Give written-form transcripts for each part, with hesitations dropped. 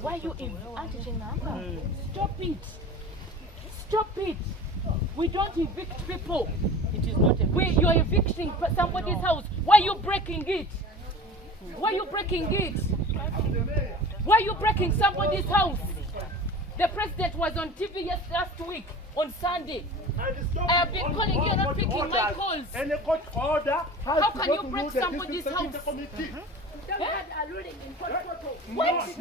Why you Stop it. Stop it. We don't evict people. It is not eviction. You're evicting somebody's house. Why are you breaking it? Why are you breaking it? Why are you breaking somebody's house? The president was on TV last week, on Sunday. I have been calling you, not picking my calls. Any court order has How can you break somebody's house? What?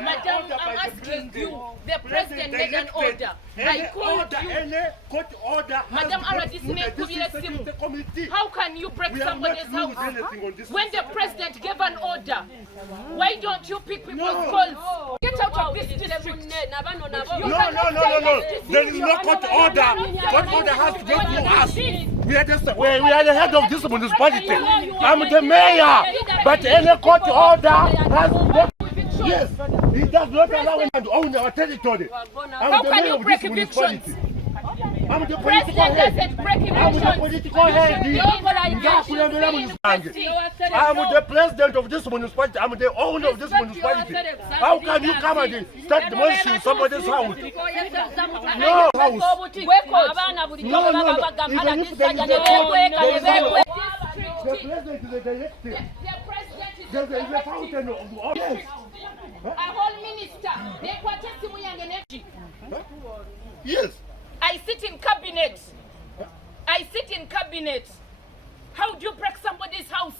Madam, I'm asking you. The president made an order. I called you. Any court order. Madam, how can you break somebody's house? When the president gave an order, why don't you pick people's calls? Get out of this district. No. There is no court order. Court order has to go through us. We are the head of this municipality. I'm the mayor. But any court order has to go. Yes, it does not allow anyone to own our territory. How can you break evictions? I'm the president doesn't break evictions. I'm the political head. I'm the president of this municipality. I'm the owner of this municipality. How can you come and start demolishing somebody's house? No house. No. Even if there is a the president is a director. There's a fountain of office. A whole minister. Yes. I sit in cabinet. How do you break somebody's house?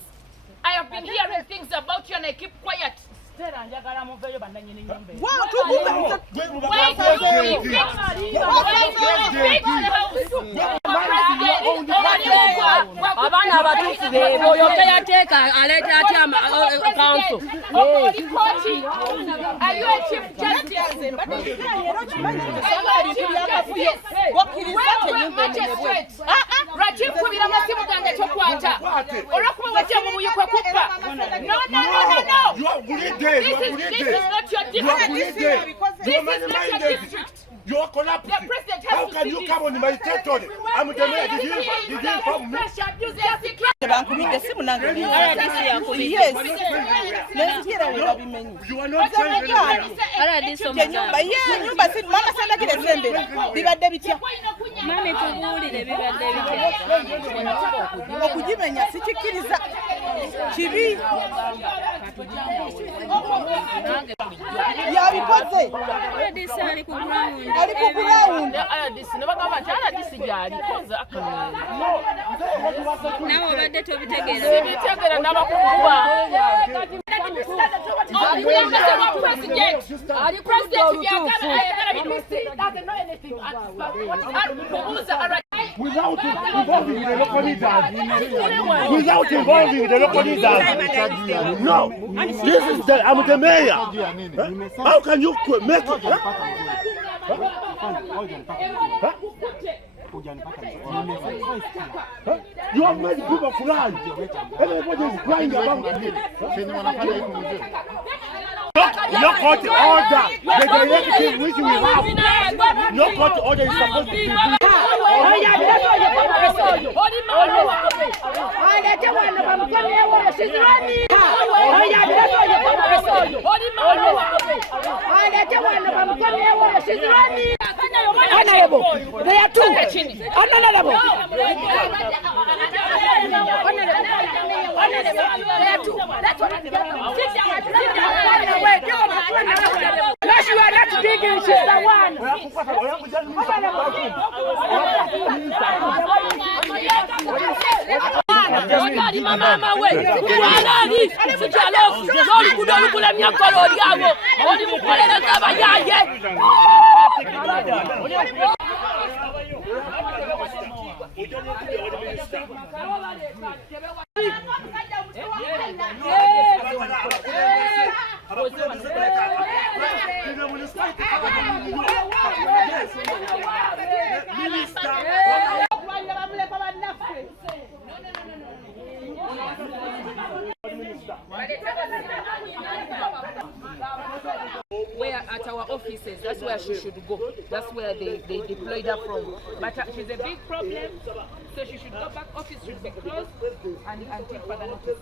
I have been hearing things about you and I keep quiet. Why are you a chief justice? This is not your district. You are collapsing. How can you come on my territory? I'm the mayor. Did you inform me? You are not saying without involving the local leaders. No, this is I'm the mayor. How can you make it? You have made people cry. Everybody is crying about you. No court order. The directive which we have. No court order is supposed to be. They are two. Unless you are not digging, she's the one. We are at our office. offices. That's where she should go. That's where they deployed her from. But she's a big problem, so she should go back. Office should be closed and take further notice.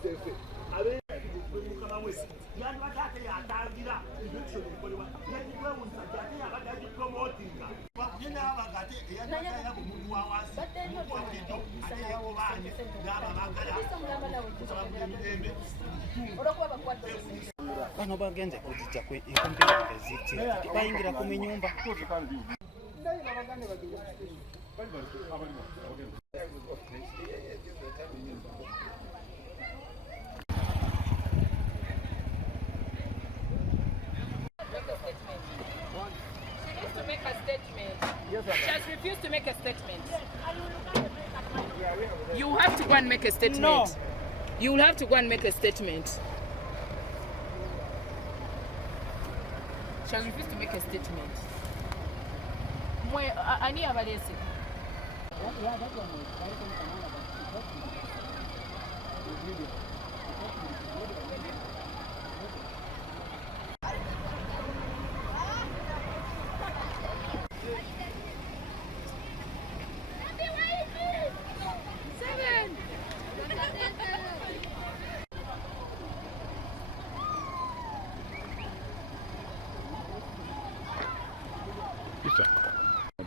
Bano bagenze kujja kwe ikompera eziti bayingira ku minyumba. She has refused to make a statement. You have to go and make a statement. No. You will have to go and make a statement. She has refused to make a statement. Ani abalese.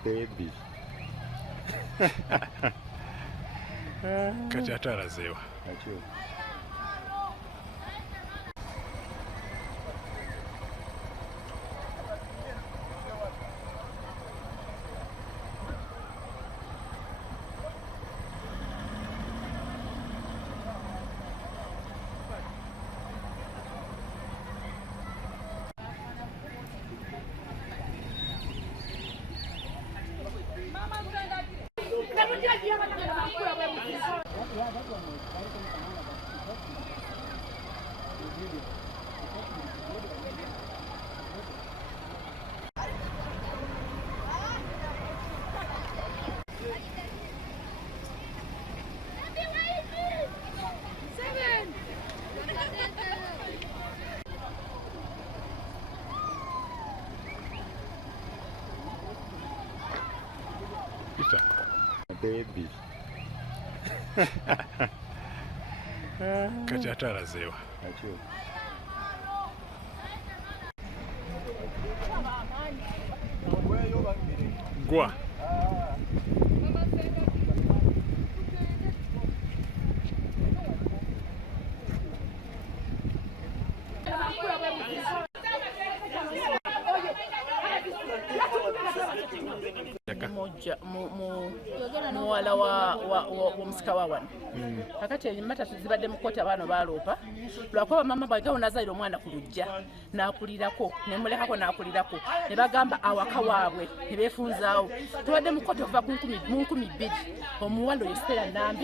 Baby. Kati atalazeewa. Baby. Kati atalazeewa. Gwa. muwala wa musika wa wano kakati emata zibadde mu kkooti abaana baaloopa lwakuba mama bwagao nazaalira omwana ku lujja n'akulirako nemulekako n'akulirako ne bagamba awaka waabwe ne beefunzaawo tubadde mu kkooti okuva mu 2000 omuwala oyo Stella Nambi